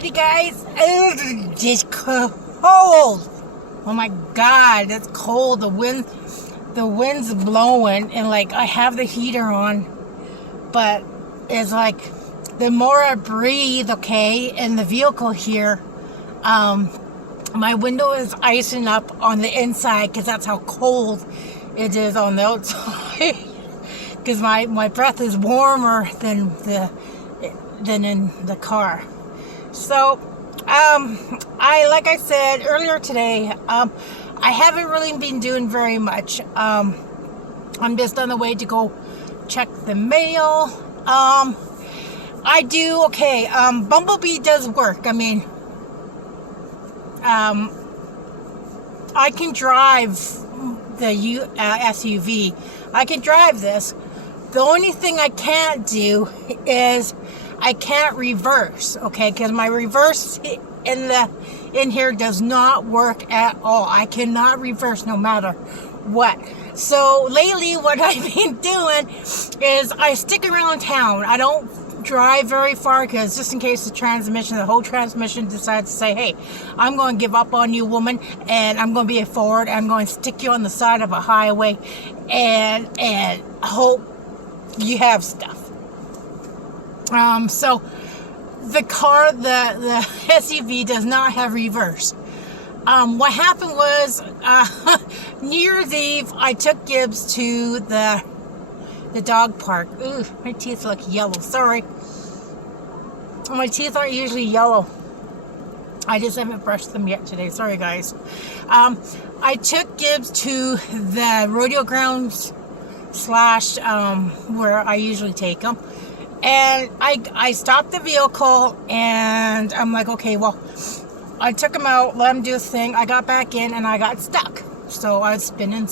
Alrighty, guys. It's cold. Oh my God, it's cold. The wind's blowing, and like I have the heater on, but it's like the more I breathe, okay, in the vehicle here, my window is icing up on the inside because that's how cold it is on the outside. Because my breath is warmer than in the car. So, like I said earlier today, I haven't really been doing very much. I'm just on the way to go check the mail. I do, okay, Bumblebee does work. I mean, I can drive the SUV. I can drive this. The only thing I can't do is I can't reverse, okay? Because my reverse in here does not work at all. I cannot reverse no matter what. So lately, what I've been doing is I stick around town. I don't drive very far because just in case the whole transmission decides to say, hey, I'm going to give up on you, woman, and I'm going to be a Ford. I'm going to stick you on the side of a highway and hope you have stuff. So the car, the SUV does not have reverse. What happened was, New Year's Eve, I took Gibbs to the dog park. Ooh, my teeth look yellow. Sorry. My teeth aren't usually yellow. I just haven't brushed them yet today. Sorry, guys. I took Gibbs to the rodeo grounds / where I usually take him. And I stopped the vehicle, and I'm like, okay, well, I took him out, let him do his thing. I got back in, and I got stuck. So I was spinning.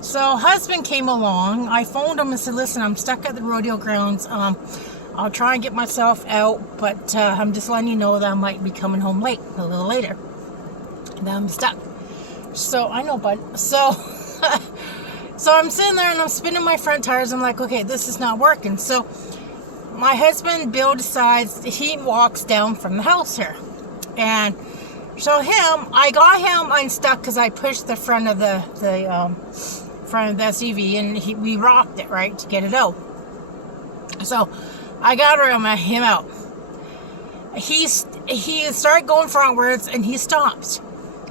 So husband came along. I phoned him and said, listen, I'm stuck at the rodeo grounds. I'll try and get myself out, but I'm just letting you know that I might be coming home late, a little later. And I'm stuck. So I know, bud. So so I'm sitting there and I'm spinning my front tires. I'm like, okay, this is not working. So my husband, Bill, decides he walks down from the house here. And so I got him unstuck because I pushed the front of the SUV, and we rocked it, right, to get it out. So I got him out. He started going frontwards, and he stopped.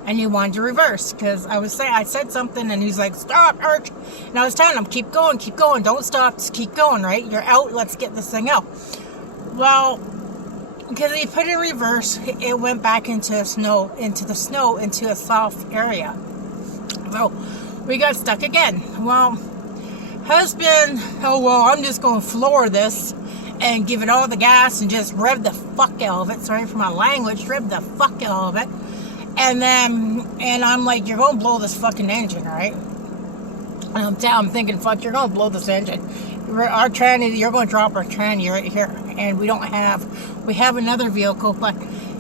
And he wanted to reverse because I said something, and he's like, stop, Arch. And I was telling him, keep going, don't stop, just keep going, right? You're out, let's get this thing out. Well, because he put it in reverse, it went back into the snow, into a soft area. So we got stuck again. Well, husband, I'm just going to floor this and give it all the gas and just rev the fuck out of it. Sorry for my language, rev the fuck out of it. And I'm like, you're going to blow this fucking engine, right? And I'm thinking, fuck, you're going to blow this engine. Our tranny, you're going to drop our tranny right here. And we have another vehicle, but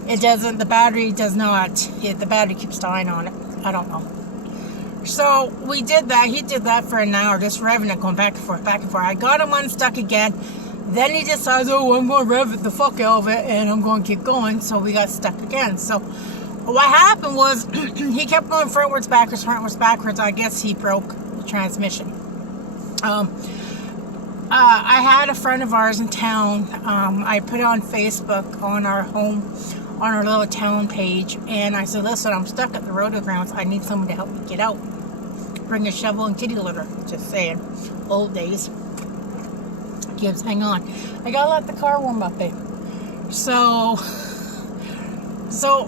the battery does not, the battery keeps dying on it. I don't know. So we did that. He did that for an hour, just revving it, going back and forth. I got him unstuck again. Then he decides, I'm going to rev it the fuck out of it, and I'm going to keep going. So we got stuck again. So what happened was he kept going frontwards, backwards. I guess he broke the transmission. I had a friend of ours in town. I put it on Facebook on our little town page, and I said, listen, I'm stuck at the rodeo grounds. I need someone to help me get out. Bring a shovel and kitty litter. Just saying. Old days. Gibbs, hang on. I gotta let the car warm up, babe. So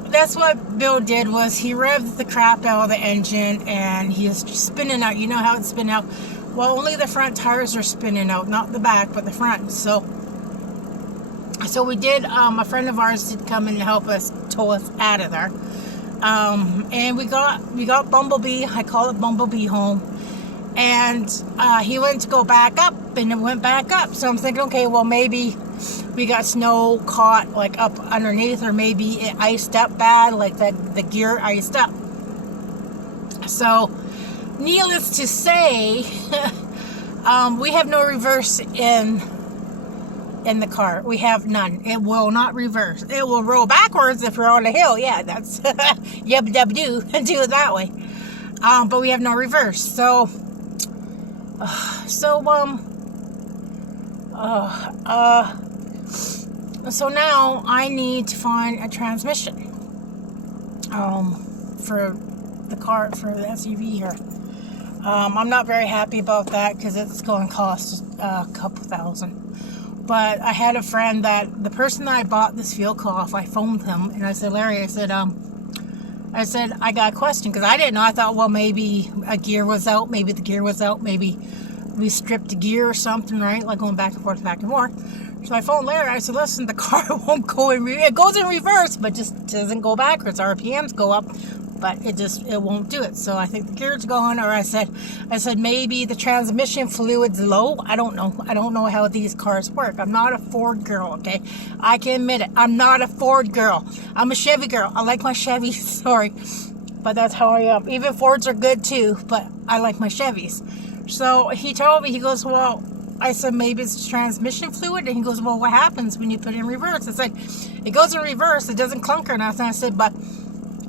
that's what Bill did, was he revved the crap out of the engine, and he was spinning out. You know how it's spinning out? Well, only the front tires are spinning out, not the back, but the front. So we did, a friend of ours did come in to help us tow us out of there. And we got Bumblebee, I call it Bumblebee, home. And he went to go back up, and it went back up. So I'm thinking, okay, well, maybe we got snow caught like up underneath, or maybe it iced up bad, like the gear iced up. So needless to say, we have no reverse in in the car. We have none. It will not reverse. It will roll backwards if we're on a hill. Yeah, that's yub dub do and do it that way. But we have no reverse. So now I need to find a transmission for the car, for the SUV here. I'm not very happy about that because it's going to cost a couple $1,000. But I had a friend that the person that I bought this vehicle off, I phoned him and I said, Larry, I said, I got a question, because I didn't know. I thought, well, maybe a gear was out, maybe the gear was out, maybe we stripped the gear or something, right? Like going back and forth, back and forth. So I phoned Larry. I said, listen, the car won't go in reverse. It goes in reverse, but just doesn't go backwards. RPMs go up, but it won't do it. So I think the gear's going, or I said maybe the transmission fluid's low. I don't know how these cars work. I'm not a Ford girl, okay? I can admit it. I'm not a Ford girl. I'm a Chevy girl. I like my Chevys, sorry. But that's how I am. Even Fords are good too, but I like my Chevys. So he told me, he goes, well, I said, maybe it's transmission fluid. And he goes, well, what happens when you put it in reverse? I said, it goes in reverse. It doesn't clunker. And I said, but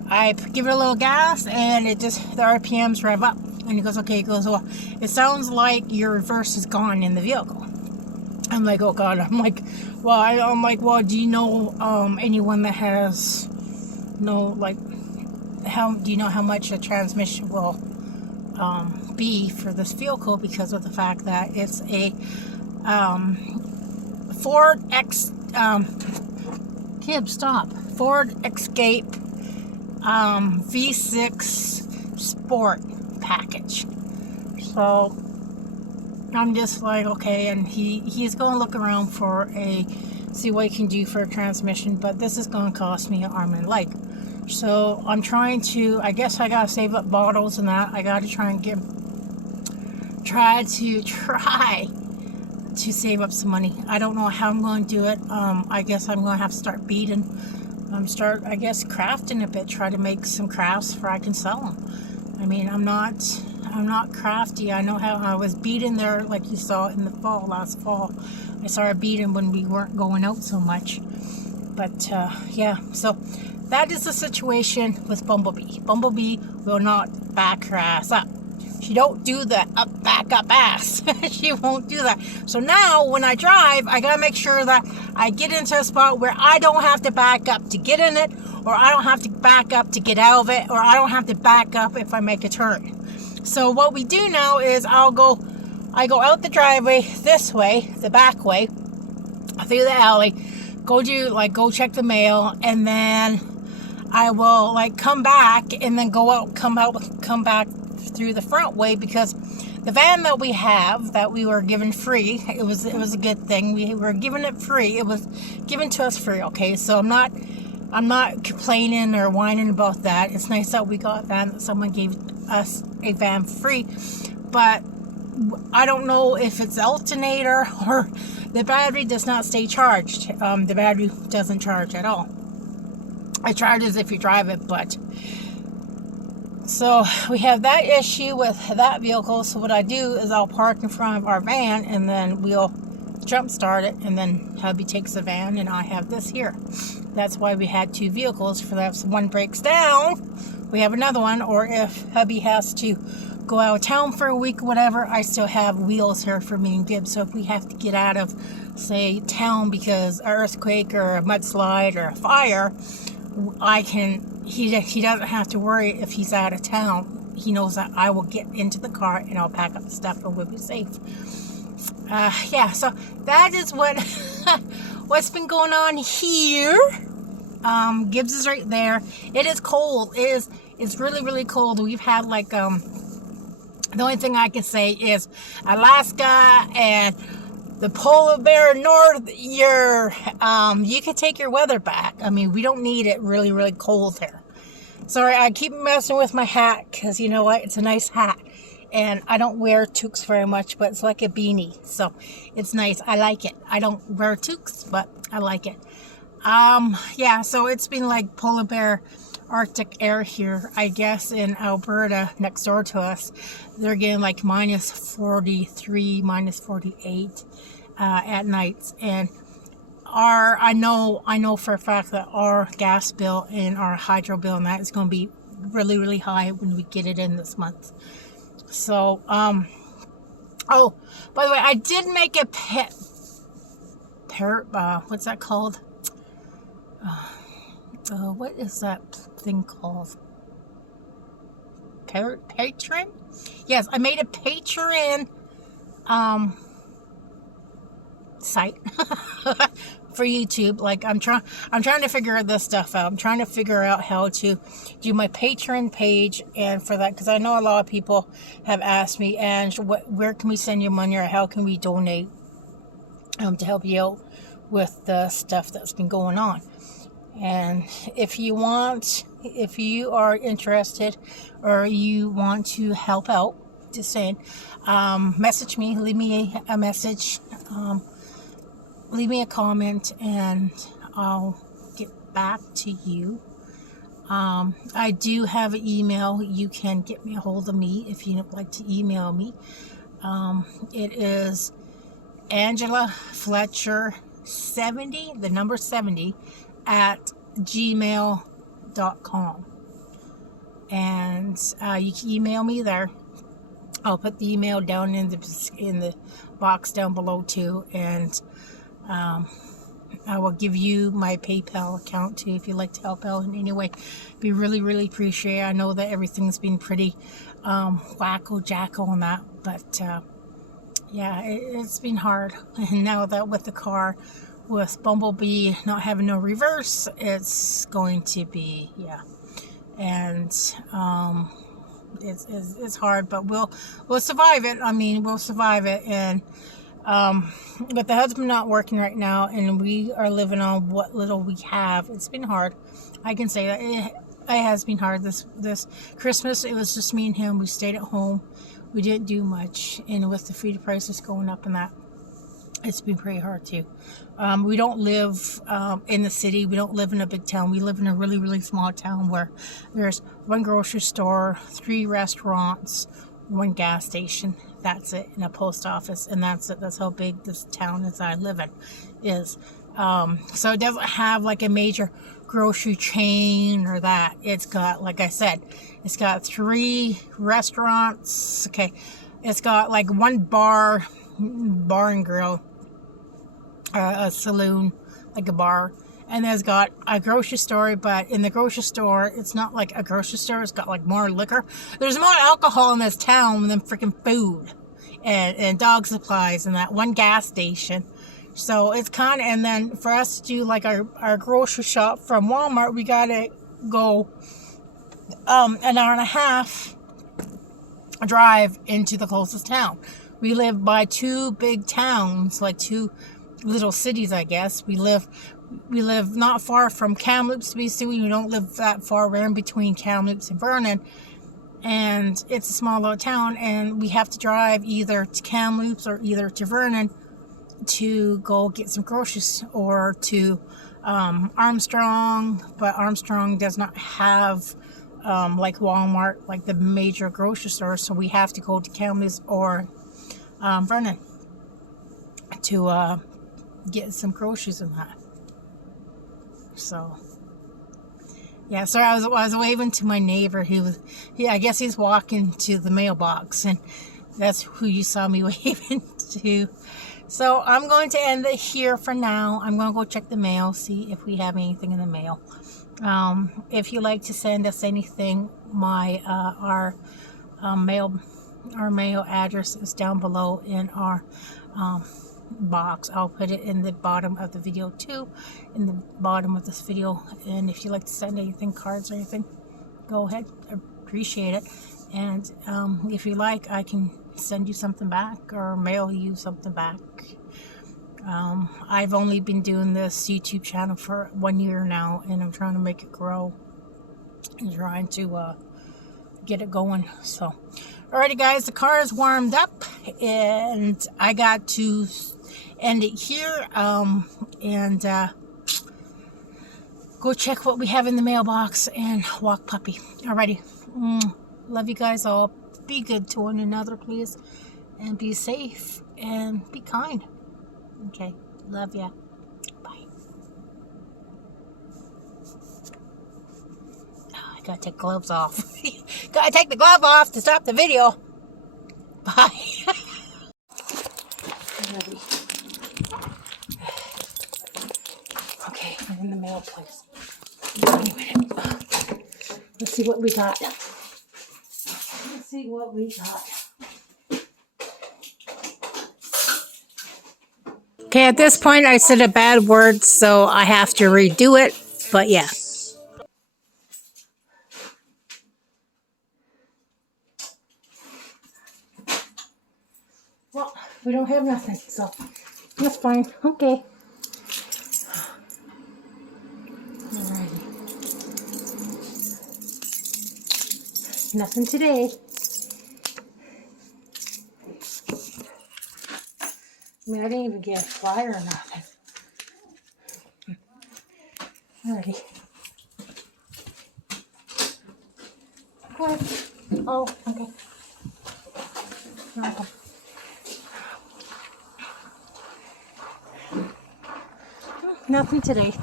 I give it a little gas and the RPMs rev up. And he goes, okay. He goes, well, it sounds like your reverse is gone in the vehicle. I'm like, oh God. I'm like, well, do you know anyone that has do you know how much a transmission will be for this vehicle, because of the fact that it's a Ford Escape V6 Sport package. So I'm just like, okay, and he's going to look around for see what he can do for a transmission, but this is going to cost me an arm and a leg. So I'm trying to, I guess I gotta save up bottles and that. I gotta try to save up some money. I don't know how I'm going to do it. I guess I'm going to have to start beading. Crafting a bit. Try to make some crafts where I can sell them. I mean, I'm not crafty. I know how I was beading there, like you saw in the last fall. I started beading when we weren't going out so much. But yeah, so that is the situation with Bumblebee. Bumblebee will not back her ass up. She don't do the back up ass. She won't do that. So now when I drive, I gotta make sure that I get into a spot where I don't have to back up to get in it, or I don't have to back up to get out of it, or I don't have to back up if I make a turn. So what we do now is I go out the driveway this way, the back way, through the alley, go check the mail, and then I will come back and then come back through the front way, because the van that we have, that we were given free, it was a good thing. We were given it free. It was given to us free, okay? So I'm not complaining or whining about that. It's nice that we got a van, that someone gave us a van free. But I don't know if it's the alternator or the battery does not stay charged. The battery doesn't charge at all. It charges if you drive it, but so we have that issue with that vehicle. So what I do is I'll park in front of our van and then we'll jump start it, and then hubby takes the van and I have this here. That's why we had two vehicles, for that if one breaks down, we have another one, or if hubby has to go out of town for a week or whatever, I still have wheels here for me and Gibbs. So if we have to get out of, say, town because an earthquake or a mudslide or a fire, he doesn't have to worry if he's out of town. He knows that I will get into the car and I'll pack up the stuff and we'll be safe. Yeah, so that is what's been going on here. Gibbs is right there. It is cold. It's really, really cold. We've had the only thing I can say is Alaska and the polar bear north, you can take your weather back. I mean, we don't need it really, really cold here. Sorry, I keep messing with my hat because you know what? It's a nice hat. And I don't wear toques very much, but it's like a beanie. So it's nice. I like it. I don't wear toques, but I like it. Yeah, so it's been like polar bear Arctic air here, I guess, in Alberta next door to us. They're getting like minus 43, minus 48 at nights. And I know for a fact that our gas bill and our hydro bill and that is going to be really, really high when we get it in this month. So, oh, by the way, I did make a what's that called? What is that thing called? Patreon? Yes, I made a Patreon site for YouTube. Like I'm trying to figure this stuff out. I'm trying to figure out how to do my Patreon page, and for that, because I know a lot of people have asked me, and where can we send you money, or how can we donate to help you out with the stuff that's been going on. And if you are interested or you want to help out, just saying, message me, leave me a message, leave me a comment, and I'll get back to you. I do have an email. You can get me a hold of me if you'd like to email me. It is Angela Fletcher 70, the number 70, at gmail.com. And you can email me there. I'll put the email down in the box down below too, and I will give you my PayPal account too if you'd like to help out in any way. Be really, really appreciate it. I know that everything's been pretty wacko-jacko on that, but yeah, it's been hard. And now that with the car, with Bumblebee not having no reverse, it's going to be, yeah. And it's hard, but we'll survive it. I mean, we'll survive it. And with the husband not working right now, and we are living on what little we have, it's been hard. I can say that it has been hard. This Christmas, it was just me and him. We stayed at home. We didn't do much, and with the food prices going up and that, it's been pretty hard too. We don't live in the city. We don't live in a big town. We live in a really, really small town where there's one grocery store, 3 restaurants, 1 gas station. That's it, and a post office, and that's it. That's how big this town is I live in is. So it doesn't have like a major grocery chain or that. It's got, like I said, it's got 3 restaurants. Okay, it's got like 1 bar and grill, a saloon, like a bar, and there's got a grocery store. But in the grocery store, it's not like a grocery store. It's got like more liquor. There's more alcohol in this town than freaking food and dog supplies and that 1 gas station. So it's kind of, and then for us to do like our grocery shop from Walmart, we gotta go an hour and a half drive into the closest town. We live by 2 big towns, like 2 little cities, I guess. We live not far from Kamloops, BC. We don't live that far. We're in between Kamloops and Vernon, and it's a small little town, and we have to drive either to Kamloops or either to Vernon to go get some groceries, or to Armstrong, but Armstrong does not have like Walmart, like the major grocery stores, so we have to go to Kamloops or Vernon to get some groceries and that. So yeah, so I was waving to my neighbor. I guess he's walking to the mailbox, and that's who you saw me waving to. So I'm going to end it here for now. I'm going to go check the mail, see if we have anything in the mail. If you like to send us anything, our mail address is down below in our box. I'll put it in the bottom of the video too, in the bottom of this video. And if you like to send anything, cards or anything, go ahead. I appreciate it. And if you like, I can send you something back or mail you something back. I've only been doing this YouTube channel for 1 year now, and I'm trying to make it grow and trying to get it going. So alrighty guys, the car is warmed up, and I got to end it here, and go check what we have in the mailbox and walk puppy. Alrighty, love you guys all. Be good to one another, please, and be safe and be kind. Okay, love ya. Bye. Gotta take gloves off. Gotta take the glove off to stop the video. Bye. Okay, I'm in the mail place. Wait a minute. Let's see what we got. Let's see what we got. Okay, at this point I said a bad word, so I have to redo it, but yeah. Well, we don't have nothing, so that's fine. Okay. Alrighty. Nothing today. I mean, I didn't even get a flyer or nothing. Alrighty. Go ahead. Oh, okay. Okay. Nothing today.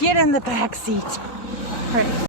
Get in the back seat. All right.